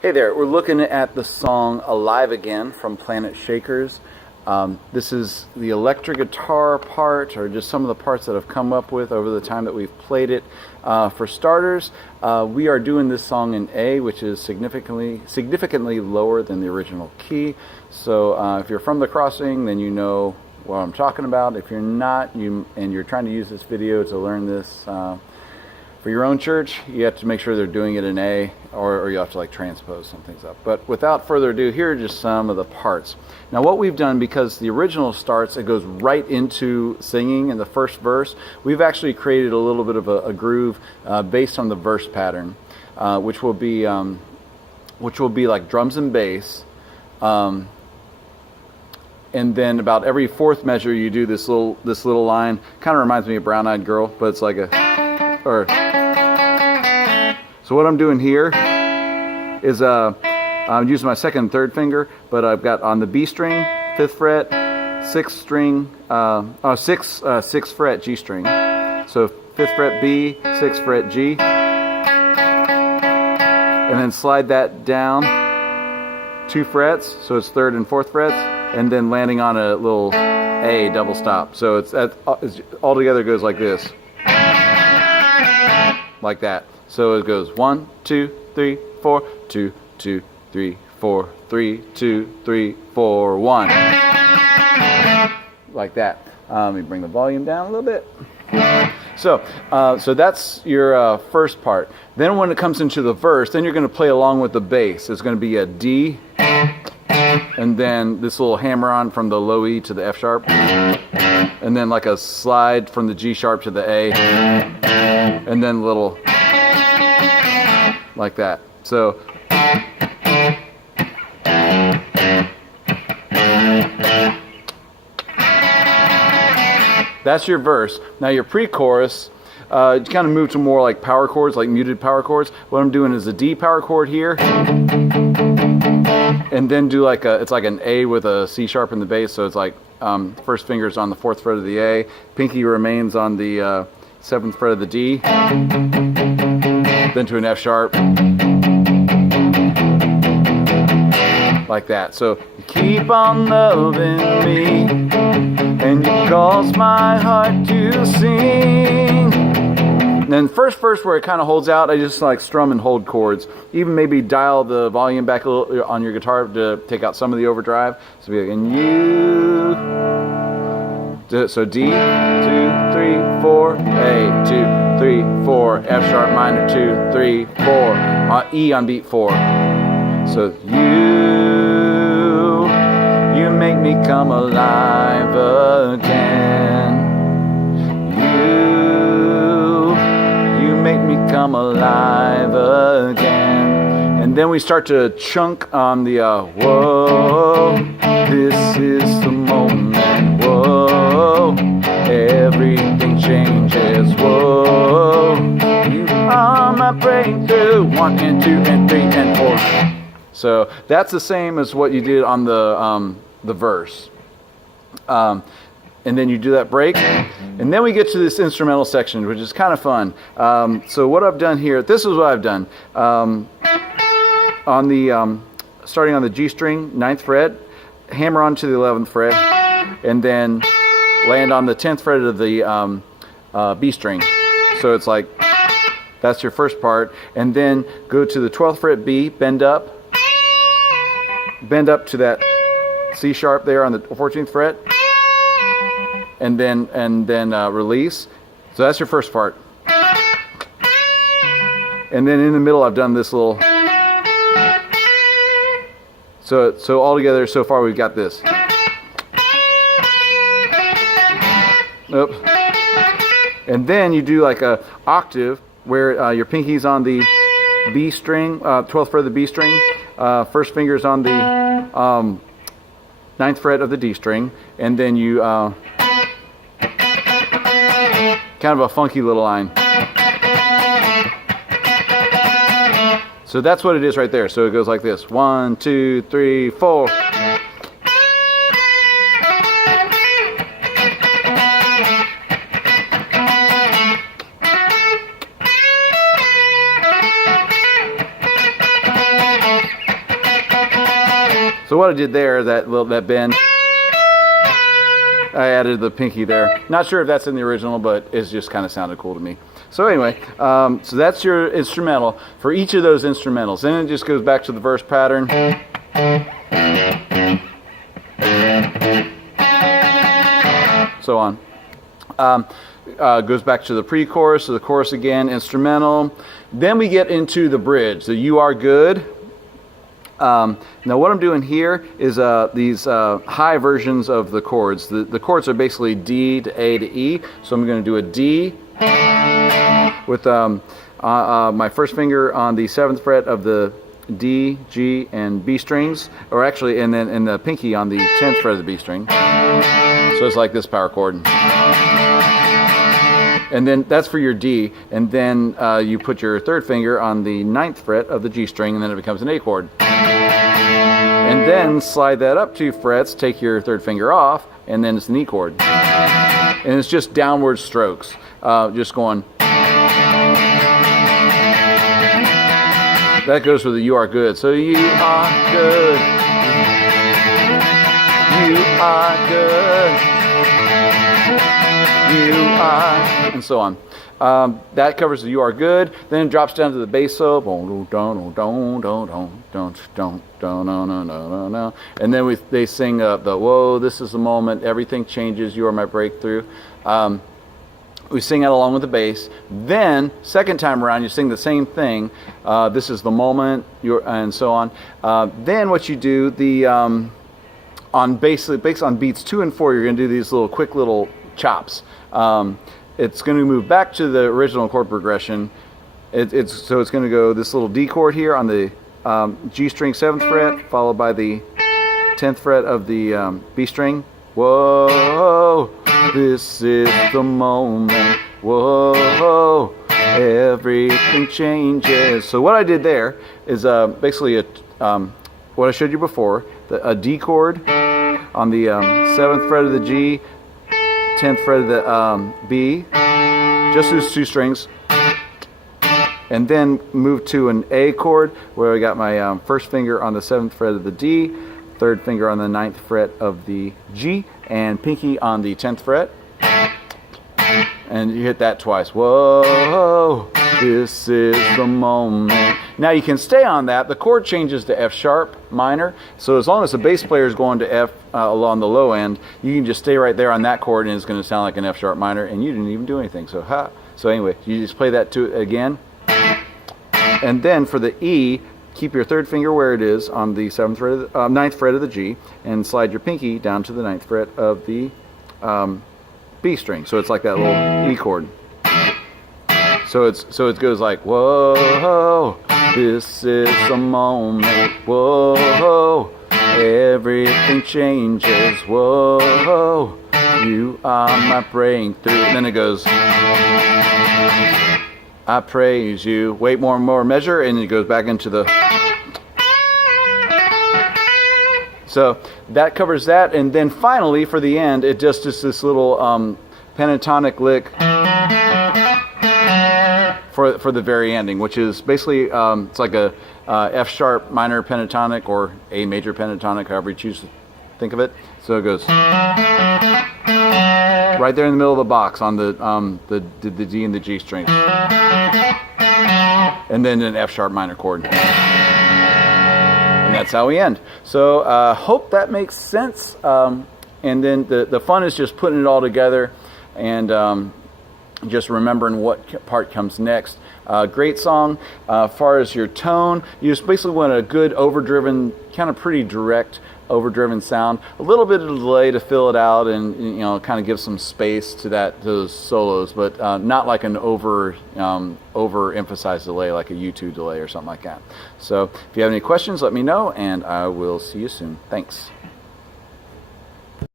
Hey there, we're looking at the song Alive Again from Planetshakers. This is the electric guitar part, or just some of the parts that I've come up with over the time that we've played it. For starters, we are doing this song in A, which is significantly lower than the original key. So if you're from the crossing, then you know what I'm talking about. If you're not, and you're trying to use this video to learn this for your own church, you have to make sure they're doing it in A, or you have to like transpose some things up. But without further ado, here are just some of the parts. Now what we've done, because the original starts, it goes right into singing in the first verse, we've actually created a little bit of a groove based on the verse pattern, which will be like drums and bass. And then about every fourth measure you do this little line. Kind of reminds me of Brown Eyed Girl, but it's like so what I'm doing here is I'm using my second and third finger, but I've got on the B string, 5th fret, 6th fret G string. So 5th fret B, 6th fret G, and then slide that down 2 frets, so it's 3rd and 4th frets, and then landing on a little A double stop. So it's all together goes like this, like that. So it goes 1, 2, 3, 4, 2, 2, 3, 4, 3, 2, 3, 4, 1. Like that. Let me bring the volume down a little bit. So that's your first part. Then when it comes into the verse, then you're going to play along with the bass. It's going to be a D, and then this little hammer on from the low E to the F sharp, and then like a slide from the G sharp to the A, and then little like that. So that's your verse. Now your pre-chorus, you kind of move to more like power chords, like muted power chords. What I'm doing is a D power chord here, and then do like it's like an A with a C sharp in the bass. So it's like first finger's on the 4th fret of the A, pinky remains on the 7th fret of the D, then to an F sharp, like that. So you keep on loving me, and you cause my heart to sing. And then first verse, where it kind of holds out, I just like strum and hold chords. Even maybe dial the volume back a little on your guitar to take out some of the overdrive. So be like, and you. So D, 2, 3, 4, A, 2, 3, 4, F sharp minor, 2, 3, 4, E on beat 4. So you make me come alive again. You make me come alive again. And then we start to chunk on the whoa, this is the moment, whoa, everything changes, whoa, you are my breakthrough, 1 and 2 and 3 and 4. So that's the same as what you did on the verse. And then you do that break, and then we get to this instrumental section, which is kind of fun. So what I've done here, this is what I've done. On the starting on the G string, 9th fret, hammer on to the 11th fret, and then land on the 10th fret of the B string. So it's like, that's your first part. And then go to the 12th fret B, bend up to that C sharp there on the 14th fret, and then release. So that's your first part. And then in the middle, I've done this little. So all together, so far we've got this. Nope. And then you do like a octave where your pinky's on the B string, 12th fret of the B string. First finger's on the 9th fret of the D string, and then you kind of a funky little line. So that's what it is right there. So it goes like this: 1, 2, 3, 4. So what I did there, that bend, I added the pinky there. Not sure if that's in the original, but it just kind of sounded cool to me. So anyway, so that's your instrumental for each of those instrumentals. Then it just goes back to the verse pattern. So on. Goes back to the pre-chorus, so the chorus again, instrumental. Then we get into the bridge, the You Are Good. Now what I'm doing here is these high versions of the chords. The chords are basically D to A to E, so I'm going to do a D with my first finger on the 7th fret of the D, G, and B strings, or actually, and then the pinky on the 10th fret of the B string. So it's like this power chord. And then that's for your D, and then you put your 3rd finger on the 9th fret of the G string, and then it becomes an A chord. And then slide that up 2 frets, take your 3rd finger off, and then it's an E chord. And it's just downward strokes, just going. That goes with the You Are Good. So you are good. You are good. You are, and so on. That covers the You Are Good. Then it drops down to the bass solo. And then they sing the Whoa, this is the moment, everything changes, you are my breakthrough. We sing that along with the bass. Then, second time around, you sing the same thing. This is the moment, and so on. Then what you do, based on beats 2 and 4, you're going to do these quick little chops. It's going to move back to the original chord progression. So it's going to go this little D chord here on the G string 7th fret, followed by the 10th fret of the B string. Whoa, this is the moment. Whoa, everything changes. So what I did there is basically what I showed you before, a D chord on the 7th fret of the G, 10th fret of the B, just those 2 strings, and then move to an A chord where I got my 1st finger on the 7th fret of the D, 3rd finger on the 9th fret of the G, and pinky on the 10th fret, and you hit that twice. Whoa, this is the moment. Now you can stay on that. The chord changes to F sharp minor, so as long as the bass player is going to F along the low end, you can just stay right there on that chord and it's going to sound like an F sharp minor, and you didn't even do anything. So anyway, you just play that again, and then for the E, keep your 3rd finger where it is on the 9th fret of the G, and slide your pinky down to the 9th fret of the B string. So it's like that little E chord. So it goes like, whoa, this is the moment. Whoa, everything changes. Whoa, you are my breakthrough. And then it goes, I praise you. Wait, more and more measure, and it goes back into the. So that covers that, and then finally for the end, it just is this little pentatonic lick for the very ending, which is basically it's like a F sharp minor pentatonic or A major pentatonic, however you choose to think of it. So it goes right there in the middle of the box on the D and the G strings, and then an F sharp minor chord. And that's how we end. So hope that makes sense. And then the fun is just putting it all together and just remembering what part comes next. Great song. As far as your tone, you just basically want a good overdriven, kind of pretty direct overdriven sound. A little bit of delay to fill it out, and kind of give some space to those solos, but not like an overemphasized delay like a U2 delay or something like that. So if you have any questions, let me know, and I will see you soon. Thanks.